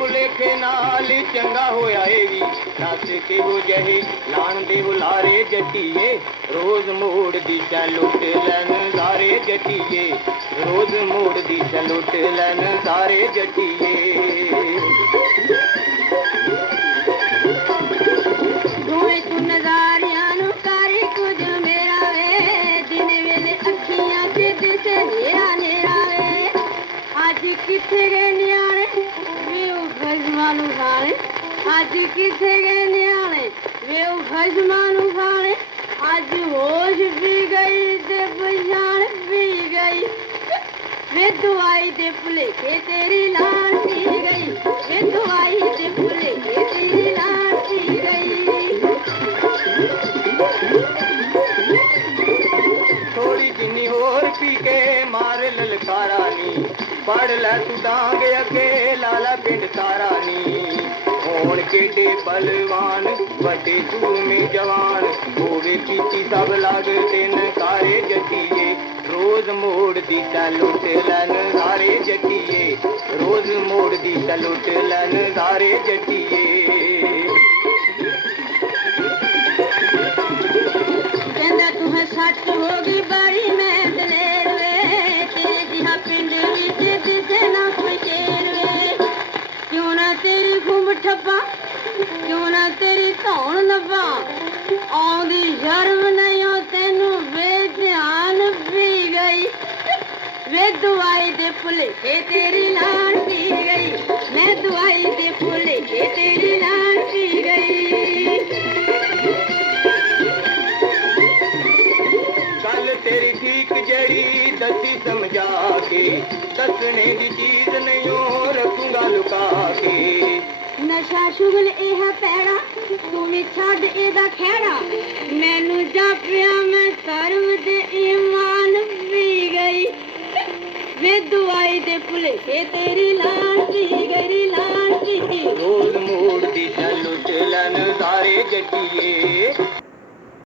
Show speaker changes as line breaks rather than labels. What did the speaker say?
ਭੁਲੇਖੇ ਨਾਲ ਚੰਗਾ ਹੋਇਆ ਏ ਵੀ। ਦੱਸ ਕਿਹੋ ਜਿਹੇ ਲਾਣ ਦੇ ਹੁਲਾਰੇ ਜੱਟੀਏ। ਰੋਜ਼ ਮੋੜ ਦੀ ਚਾ ਲੈਣ ਸਾਰੇ ਜੱਟੀਏ। ਰੋਜ਼ ਮੋੜ ਦੀ ਚਾ ਲੈਣ ਸਾਰੇ ਜੱਟੀਏ।
ਦੋਏ ਤੂੰ ਨਜ਼ਾਰਿਆਂ ਨੂੰ ਕਰੀ ਕੁਝ ਮੇਰਾ ਵੇ। ਦਿਨ ਵੇਲੇ ਅੱਖੀਆਂ ਤੇ ਦਿਸੇ ਨੇਰਾ ਨੇਰਾ ਵੇ। ਅੱਜ ਕਿੱਥੇ ਗਏ ਉਹ ਨੂੰ ਖਾਣੇ ਅੱਜ ਕਿੱਥੇ ਗਏ ਨਿਆਣੇ? ਵੇ ਉਹ ਖਸਮਾਂ ਨੂੰ ਖਾਣੇ ਅੱਜ ਹੋਸ਼ ਵੀ ਗਈ ਤੇ ਪਛਾਣ ਵੀ ਗਈ। ਵੇ ਦਵਾਈ ਦੇ ਭੁਲੇਖੇ ਤੇਰੀ ਲਾਣ ਸੀ ਗਈ। ਵੇ ਦਵਾਈ ਦੇ ਭੁਲੇਖੇ ਤੇਰੀ ਲਾਣ ਸੀ ਗਈ।
ਪੜ ਲੈ ਤੂੰ ਡਾਂਗ ਅੱਗੇ, ਲਾਲਾ ਪਿੰਡ ਤਾਰਾ ਨੀ। ਹੋਣ ਕਿੱਡੇ ਬਲਵਾਨ, ਵੱਡੇ ਸੂਮੇ ਜਵਾਨ। ਹੋਵੇ ਕੀਤੀ ਸਭ ਲੱਗ ਤਿੰਨ ਕਾਰੇ ਜੱਟੀਏ। ਰੋਜ਼ ਮੋੜ ਦੀ ਤਾਂ ਲੁੱਟ ਸਾਰੇ ਜੱਟੀਏ। ਰੋਜ਼ ਮੋੜ ਦੀ ਤਾਂ ਲੁੱਟ ਲੈਣ ਸਾਰੇ ਜੱਟੀਏ।
ਕਹਿੰਦਾ, ਤੂੰ ਸੱਚ ਹੋ ਗਈ ਬੜੀ ਮੈਂ ਤੇਰੀ ਖੁੰਬ ਠੱਪਾ, ਕਿਉਂ ਨਾ ਤੇਰੀ ਧੌਣ ਲੱਭਾ? ਆਉਂਦੀ ਸ਼ਰਮ ਨਹੀਂ ਓ ਤੈਨੂੰ ਬੇਧਿਆਨ ਵੀ ਗਈ। ਵੇ ਦਵਾਈ ਦੇ ਭੁਲੇਖੇ ਤੇਰੀ ਲਾਣ ਪੀ ਗਈ? ਮੈਂ ਦਵਾਈ ਦੇ ਭੁਲੇਖੇ ਤੇਰੀ ਲਾਣ ਪੀ ਗਈ?
ਗੱਲ ਤੇਰੀ ਠੀਕ ਜਿਹੜੀ, ਦੱਸੀ ਸਮਝਾ ਕੇ। ਦੱਸਣੇ ਦੀ ਚੀਜ਼ ਨਹੀਂ ਉਹ
ਨਸ਼ਾ ਸ਼ੁਗਲ ਇਹ ਪੈੜਾ, ਤੂੰ ਛੱਡ ਇਹਦਾ ਖੇੜਾ ਮੈਨੂੰ ਜਾਪਿਆ ਮੈਂ ਕਰਮ ਦੇ ਇਮਾਨ ਪੀ ਗਈ। ਵੇ ਦੁਆਈ ਦੇ ਭੁਲੇਖੇ ਤੇਰੀ ਲਾਣ ਪੀ ਗਈ ਲਾਣ ਪੀ